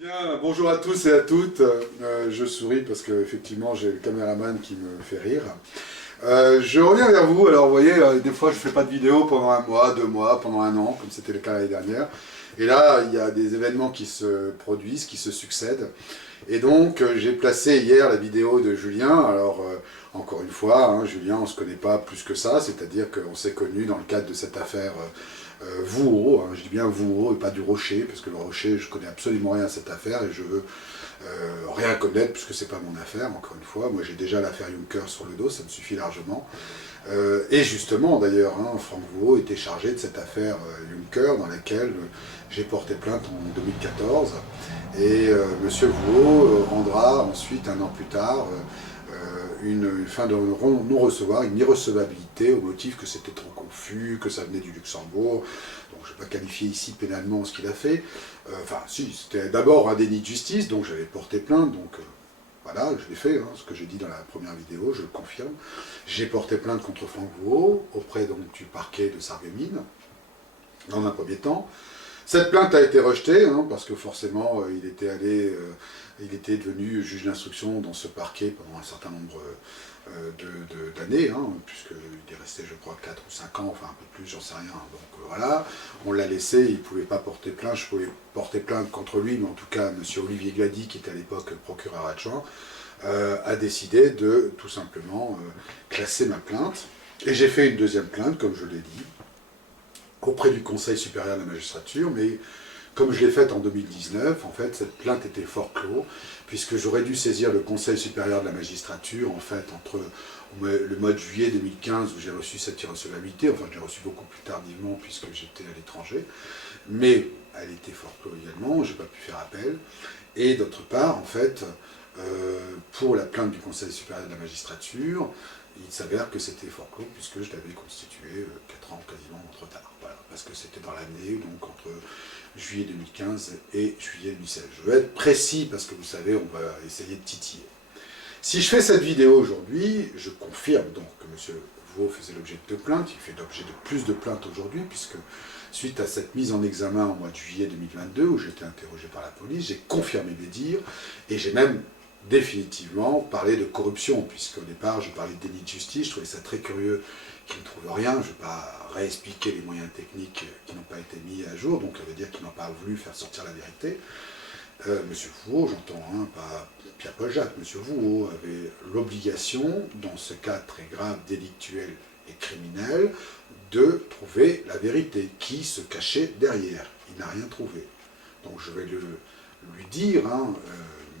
Bien, bonjour à tous et à toutes. Je souris parce que effectivement j'ai le caméraman qui me fait rire. Je reviens vers vous. Alors vous voyez, des fois je fais pas de vidéo pendant un mois, 2 mois, pendant un an, comme c'était le cas l'année dernière. Et là, il y a des événements qui se produisent, qui se succèdent. Et donc j'ai placé hier la vidéo de Julien. Alors encore une fois, hein, Julien, on se connaît pas plus que ça, c'est-à-dire qu'on s'est connus dans le cadre de cette affaire Vouho, hein, je dis bien Vouho et pas du Rocher, parce que le Rocher, je connais absolument rien à cette affaire et je veux rien connaître puisque c'est pas mon affaire, encore une fois. Moi j'ai déjà l'affaire Juncker sur le dos, ça me suffit largement. Et justement d'ailleurs, hein, Franck Vouho était chargé de cette affaire Juncker dans laquelle j'ai porté plainte en 2014 et Monsieur Vouho rendra ensuite, un an plus tard, une fin de non-recevoir, une irrecevabilité au motif que c'était trop confus, que ça venait du Luxembourg. Donc je ne vais pas qualifier ici pénalement ce qu'il a fait. Enfin si, c'était d'abord un déni de justice, donc j'avais porté plainte, donc voilà, je l'ai fait, hein, ce que j'ai dit dans la première vidéo, je le confirme. J'ai porté plainte contre Franck Vouho auprès donc, du parquet de Sarreguemines, dans un premier temps. Cette plainte a été rejetée, hein, parce que forcément, il était devenu juge d'instruction dans ce parquet pendant un certain nombre d'années, hein, puisqu'il est resté, je crois, 4 ou 5 ans, enfin un peu plus, j'en sais rien. Donc voilà, on l'a laissé, il ne pouvait pas porter plainte, je pouvais porter plainte contre lui, mais en tout cas, M. Olivier Glady, qui était à l'époque procureur adjoint, a décidé de, tout simplement, classer ma plainte. Et j'ai fait une deuxième plainte, comme je l'ai dit, auprès du Conseil supérieur de la magistrature, mais comme je l'ai faite en 2019, en fait, cette plainte était fort clos, puisque j'aurais dû saisir le Conseil supérieur de la magistrature, en fait, entre le mois de juillet 2015, où j'ai reçu cette irrecevabilité, enfin, je l'ai reçue beaucoup plus tardivement, puisque j'étais à l'étranger, mais elle était fort clos également, je n'ai pas pu faire appel, et d'autre part, en fait, pour la plainte du Conseil supérieur de la magistrature, il s'avère que c'était fort clos, puisque je l'avais constitué 4 ans quasiment en retard. Voilà, parce que c'était dans l'année, donc entre juillet 2015 et juillet 2016. Je vais être précis, parce que vous savez, on va essayer de titiller. Si je fais cette vidéo aujourd'hui, je confirme donc que M. Vouho faisait l'objet de 2 plaintes, il fait l'objet de plus de plaintes aujourd'hui, puisque suite à cette mise en examen au mois de juillet 2022, où j'étais interrogé par la police, j'ai confirmé mes dires, et j'ai même définitivement parler de corruption, puisqu'au départ je parlais de déni de justice, je trouvais ça très curieux qu'ils ne trouvent rien, je ne vais pas réexpliquer les moyens techniques qui n'ont pas été mis à jour, donc ça veut dire qu'ils n'ont pas voulu faire sortir la vérité. Monsieur Vouho, j'entends, hein, pas Pierre-Paul Jacques, Monsieur Vouho avait l'obligation, dans ce cas très grave, délictuel et criminel, de trouver la vérité, qui se cachait derrière. Il n'a rien trouvé. Donc je vais lui dire, hein,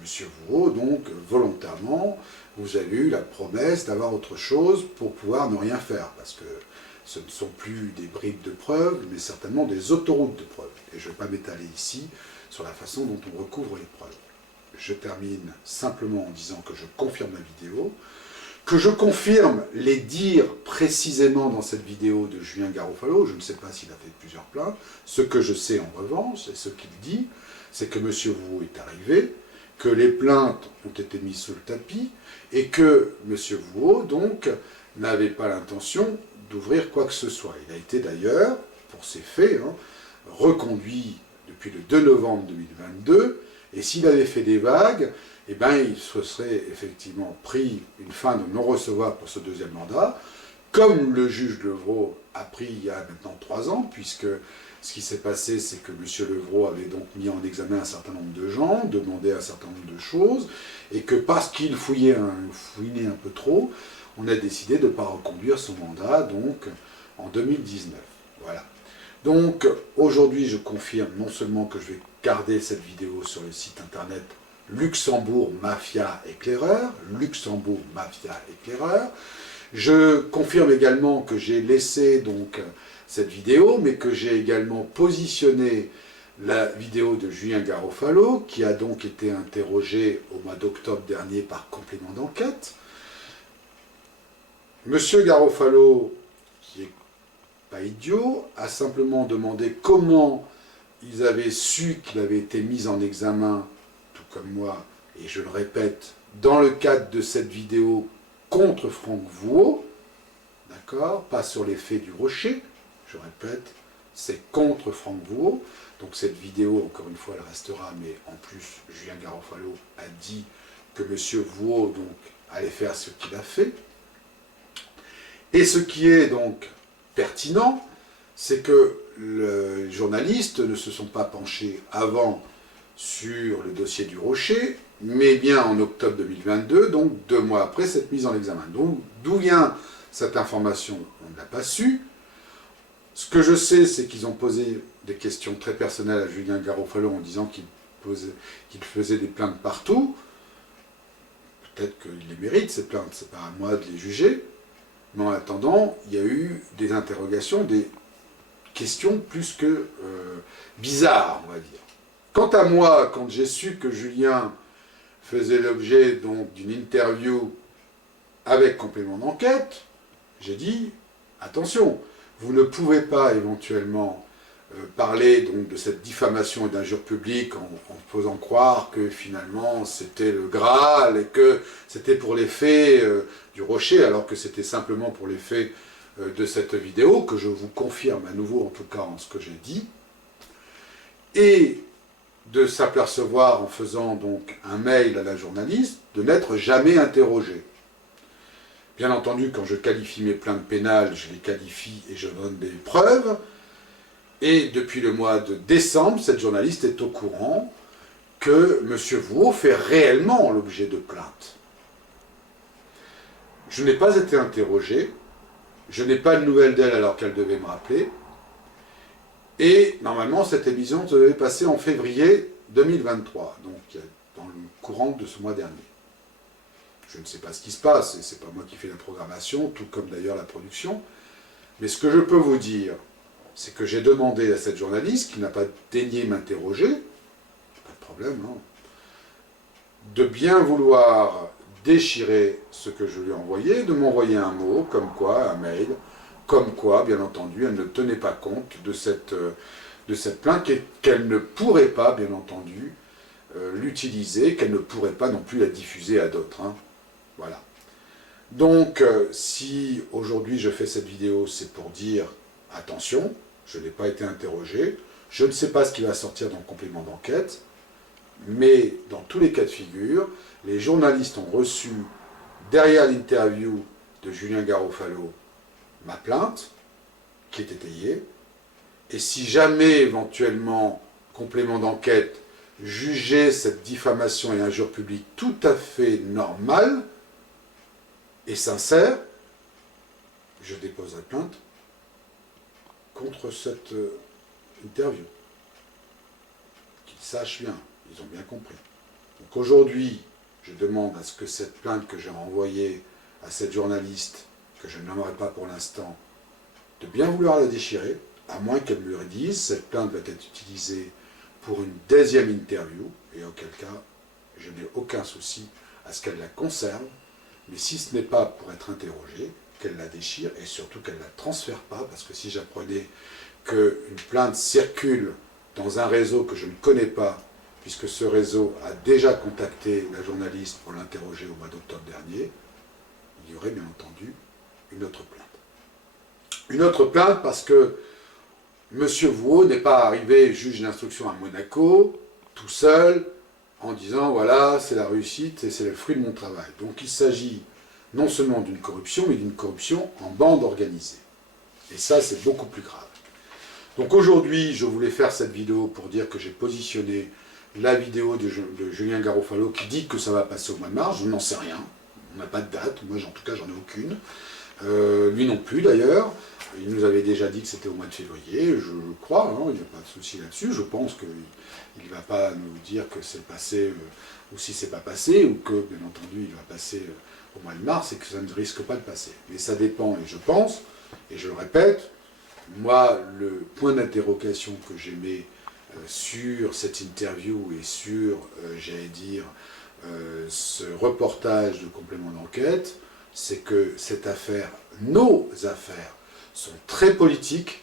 Monsieur Vouho, donc volontairement, vous avez eu la promesse d'avoir autre chose pour pouvoir ne rien faire, parce que ce ne sont plus des bribes de preuves, mais certainement des autoroutes de preuves. Et je ne vais pas m'étaler ici sur la façon dont on recouvre les preuves. Je termine simplement en disant que je confirme la vidéo, que je confirme les dires précisément dans cette vidéo de Julien Garofalo, je ne sais pas s'il a fait plusieurs plaintes, ce que je sais en revanche, et ce qu'il dit, c'est que M. Vouho est arrivé, que les plaintes ont été mises sous le tapis, et que M. Vouho, donc, n'avait pas l'intention d'ouvrir quoi que ce soit. Il a été d'ailleurs, pour ces faits, hein, reconduit depuis le 2 novembre 2022, et s'il avait fait des vagues, eh ben, il se serait effectivement pris une fin de non-recevoir pour ce deuxième mandat, comme le juge Levrault a pris il y a maintenant 3 ans, puisque ce qui s'est passé, c'est que M. Levrault avait donc mis en examen un certain nombre de gens, demandé un certain nombre de choses, et que parce qu'il fouinait un peu trop, on a décidé de ne pas reconduire son mandat, donc en 2019. Voilà. Donc aujourd'hui, je confirme non seulement que je vais garder cette vidéo sur le site internet Luxembourg Mafia Éclaireur, Luxembourg Mafia Éclaireur. Je confirme également que j'ai laissé donc cette vidéo, mais que j'ai également positionné la vidéo de Julien Garofalo, qui a donc été interrogé au mois d'octobre dernier par complément d'enquête. Monsieur Garofalo, qui est pas idiot, a simplement demandé comment ils avaient su qu'il avait été mis en examen, tout comme moi, et je le répète, dans le cadre de cette vidéo contre Franck Vouho, d'accord, pas sur les faits du Rocher, je répète, c'est contre Franck Vouaud. Donc cette vidéo, encore une fois, elle restera, mais en plus, Julien Garofalo a dit que M. Vouaud donc, allait faire ce qu'il a fait. Et ce qui est donc pertinent, c'est que les journalistes ne se sont pas penchés avant sur le dossier du Rocher, mais bien en octobre 2022, donc 2 mois après cette mise en examen. Donc d'où vient cette information? On ne l'a pas su. Ce que je sais, c'est qu'ils ont posé des questions très personnelles à Julien Garofalo en disant qu'il faisait des plaintes partout. Peut-être qu'il les mérite, ces plaintes, c'est pas à moi de les juger. Mais en attendant, il y a eu des interrogations, des questions plus que bizarres, on va dire. Quant à moi, quand j'ai su que Julien faisait l'objet donc d'une interview avec complément d'enquête, j'ai dit, attention, vous ne pouvez pas éventuellement parler donc de cette diffamation et d'injure publique en faisant croire que finalement c'était le Graal et que c'était pour les faits du Rocher, alors que c'était simplement pour les faits de cette vidéo, que je vous confirme à nouveau en tout cas en ce que j'ai dit, et de s'apercevoir en faisant donc un mail à la journaliste de n'être jamais interrogé. Bien entendu, quand je qualifie mes plaintes pénales, je les qualifie et je donne des preuves. Et depuis le mois de décembre, cette journaliste est au courant que M. Vouaud fait réellement l'objet de plaintes. Je n'ai pas été interrogé, je n'ai pas de nouvelles d'elle alors qu'elle devait me rappeler. Et normalement, cette émission devait passer en février 2023, donc dans le courant de ce mois dernier. Je ne sais pas ce qui se passe, et c'est pas moi qui fais la programmation, tout comme d'ailleurs la production. Mais ce que je peux vous dire, c'est que j'ai demandé à cette journaliste, qui n'a pas daigné m'interroger, pas de problème, non, de bien vouloir déchirer ce que je lui ai envoyé, de m'envoyer un mot, comme quoi, un mail, comme quoi, bien entendu, elle ne tenait pas compte de cette plainte et qu'elle ne pourrait pas, bien entendu, l'utiliser, qu'elle ne pourrait pas non plus la diffuser à d'autres. Hein. Voilà. Donc, si aujourd'hui je fais cette vidéo, c'est pour dire, attention, je n'ai pas été interrogé, je ne sais pas ce qui va sortir dans le complément d'enquête, mais dans tous les cas de figure, les journalistes ont reçu, derrière l'interview de Julien Garofalo, ma plainte, qui est étayée, et si jamais, éventuellement, complément d'enquête, jugeait cette diffamation et injure publique tout à fait normale et sincère, je déposerai plainte contre cette interview. Qu'ils sachent bien, ils ont bien compris. Donc aujourd'hui, je demande à ce que cette plainte que j'ai renvoyée à cette journaliste, que je ne nommerai pas pour l'instant, de bien vouloir la déchirer, à moins qu'elle me le dise, cette plainte va être utilisée pour une deuxième interview, et auquel cas, je n'ai aucun souci à ce qu'elle la conserve, mais si ce n'est pas pour être interrogée, qu'elle la déchire, et surtout qu'elle ne la transfère pas, parce que si j'apprenais qu'une plainte circule dans un réseau que je ne connais pas, puisque ce réseau a déjà contacté la journaliste pour l'interroger au mois d'octobre dernier, il y aurait bien entendu une autre plainte. Une autre plainte parce que M. Vouaud n'est pas arrivé juge d'instruction à Monaco, tout seul, en disant voilà, c'est la réussite et c'est le fruit de mon travail. Donc il s'agit non seulement d'une corruption, mais d'une corruption en bande organisée. Et ça, c'est beaucoup plus grave. Donc aujourd'hui, je voulais faire cette vidéo pour dire que j'ai positionné la vidéo de Julien Garofalo qui dit que ça va passer au mois de mars. Je n'en sais rien. On n'a pas de date. Moi, en tout cas, j'en ai aucune. Lui non plus, d'ailleurs. Il nous avait déjà dit que c'était au mois de février. Je crois, hein, il n'y a pas de souci là-dessus. Je pense qu'il ne va pas nous dire que c'est passé, ou si c'est pas passé, ou que, bien entendu, il va passer au mois de mars et que ça ne risque pas de passer. Mais ça dépend, et je pense, et je le répète, moi, le point d'interrogation que j'ai mis sur cette interview et sur, j'allais dire, ce reportage de complément d'enquête, c'est que cette affaire, nos affaires, sont très politiques,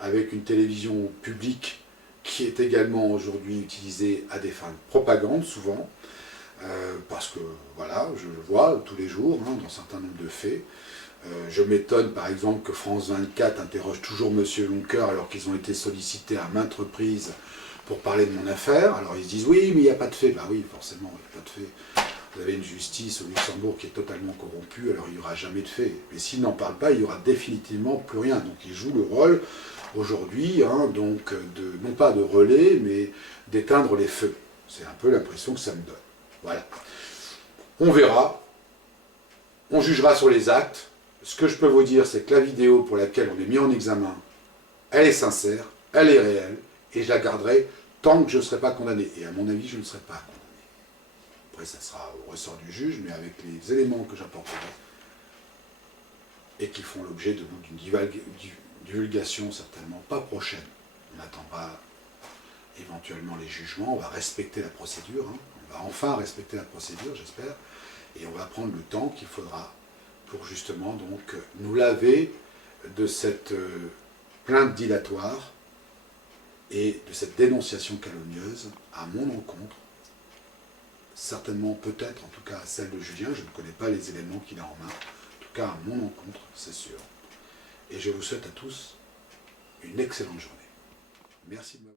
avec une télévision publique qui est également aujourd'hui utilisée à des fins de propagande, souvent, parce que, voilà, je le vois tous les jours, hein, dans un certain nombre de faits, Je m'étonne par exemple que France 24 interroge toujours Monsieur Loncoeur alors qu'ils ont été sollicités à maintes reprises pour parler de mon affaire. Alors ils se disent oui mais il n'y a pas de fait. Bah oui forcément il n'y a pas de fait. Vous avez une justice au Luxembourg qui est totalement corrompue, alors il n'y aura jamais de fait. Mais s'ils n'en parlent pas, il n'y aura définitivement plus rien. Donc ils jouent le rôle aujourd'hui, donc non pas de relais, mais d'éteindre les feux. C'est un peu l'impression que ça me donne. Voilà. On verra. On jugera sur les actes. Ce que je peux vous dire, c'est que la vidéo pour laquelle on est mis en examen, elle est sincère, elle est réelle, et je la garderai tant que je ne serai pas condamné. Et à mon avis, je ne serai pas condamné. Après, ça sera au ressort du juge, mais avec les éléments que j'apporterai, et qui font l'objet d'une divulgation certainement pas prochaine. On n'attend pas éventuellement les jugements, on va respecter la procédure, on va enfin respecter la procédure, j'espère, et on va prendre le temps qu'il faudra pour justement donc nous laver de cette plainte dilatoire et de cette dénonciation calomnieuse à mon encontre, certainement peut-être en tout cas à celle de Julien, je ne connais pas les éléments qu'il a en main, en tout cas à mon encontre, c'est sûr. Et je vous souhaite à tous une excellente journée. Merci de m'avoir